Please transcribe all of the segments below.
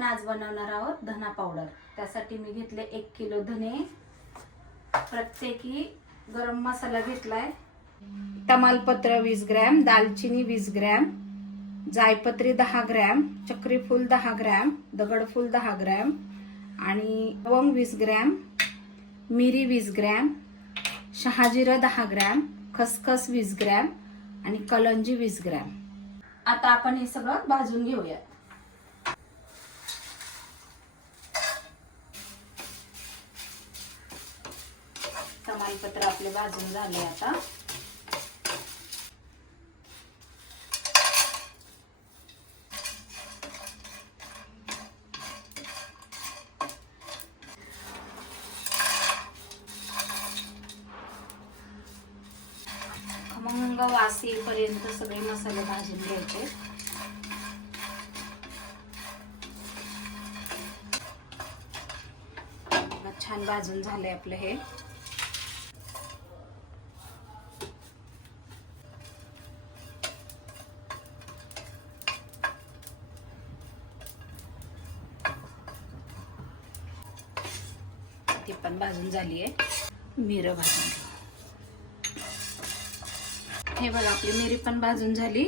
आपण आज बनवणार आहोत धना पावडर त्यासाठी मी घेतले एक किलो धने. प्रत्येकी गरम मसाला घेतलाय. तमालपत्र वीस ग्रॅम दालचिनी वीस ग्रॅम जायपत्री दहा ग्रॅम चक्रीफूल दहा ग्रॅम दगडफूल दहा ग्रॅम आणि लवंग वीस ग्रॅम मिरी वीस ग्रॅम शहाजिरं दहा ग्रॅम खसखस वीस ग्रॅम आणि कलंजी वीस ग्रॅम. आता आपण हे सगळं भाजून घेऊयात. तमालपत्र आपले भाजून झाले आता. खमंग वास येईपर्यंत सगळे मसाले भाजून घ्यायचे. छान भाजून झाले आपलं हे. ती पण भाजून झाली आहे. मिरं भाजून घेऊ. हे बघा आपली मिरी पण भाजून झाली.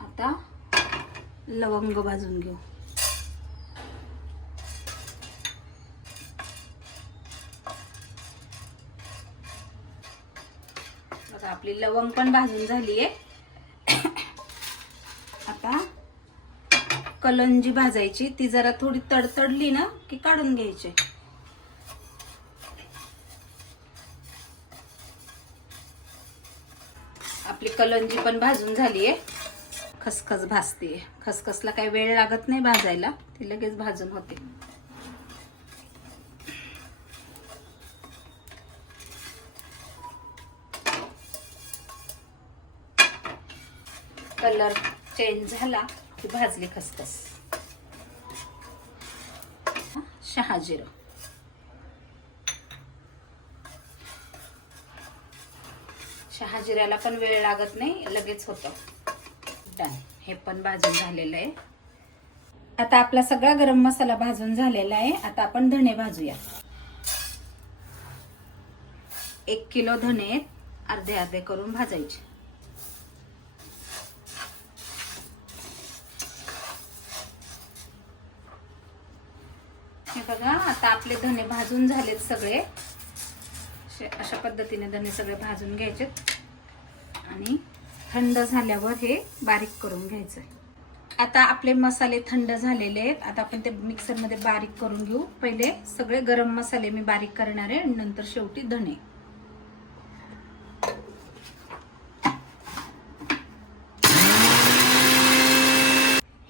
आता लवंग भाजून घेऊ. बघा आपली लवंग पण भाजून झाली आहे. आता कलंजी भाजायची. ती जरा थोडी तडतडली ना की काढून घ्यायची. आपली कलंजी पण भाजून झाली आहे खसखस भाजते खसखसला काही वेळ लागत नाही भाजायला. ती लगेच भाजून होते. कलर चेंज झाला. की भाजली खसखस. शहाजिरं शहाजिऱ्याला पण वेळ लागत नाही लगेच होतं. डन हे पण भाजून झालेलं आहे. आता आपला सगळा गरम मसाला भाजून झालेला आहे. आता आपण धणे भाजूया. एक किलो धणे अर्धे अर्धे करून भाजायचे. हे बघा आता आपले धने भाजून झालेत सगळे. अशा पद्धतीने धने सगळे भाजून घ्यायचे. आणि थंड झाल्यावर हे बारीक करून घ्यायचं आता आपले मसाले थंड झालेले आहेत. आता आपण ते मिक्सरमध्ये बारीक करून घेऊ. पहिले सगळे गरम मसाले मी बारीक करणार आहे नंतर शेवटी धणे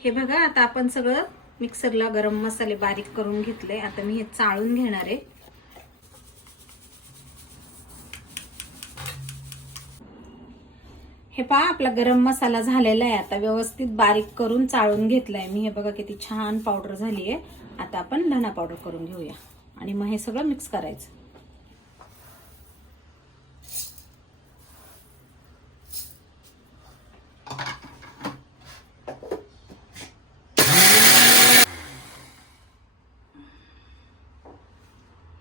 हे बघा आता आपण सगळं मिक्सरला गरम मसाले बारीक करून घेतले. आता मी हे चाळून घेणार आहे. हे पहा आपला गरम मसाला झालेला आहे. आता व्यवस्थित बारीक करून चाळून घेतलाय मी. हे बघा किती छान पावडर झाली आहे आता आपण धना पावडर करून घेऊया. आणि मग हे सगळं मिक्स करायचं.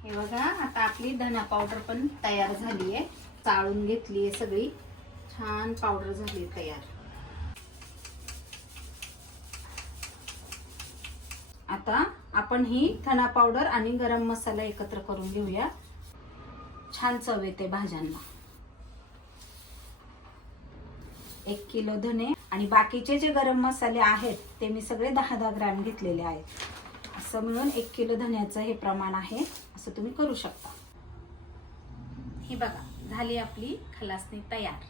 हे बघा आता आपली धना पावडर पण तयार झाली आहे चाळून घेतली आहे सगळी. छान पावडर झाली तयार. आता आपण ही धना पावडर आणि गरम मसाला एकत्र करून घेऊया. छान चव येते भाज्यांना. एक किलो धने आणि बाकीचे जे गरम मसाले आहेत ते मी सगळे दहा दहा ग्रॅम घेतलेले आहेत. असं मिळून एक किलो धन्याचं हे प्रमाण आहे. असं तुम्ही करू शकता. ही बघा झाली आपली खलासणी तयार.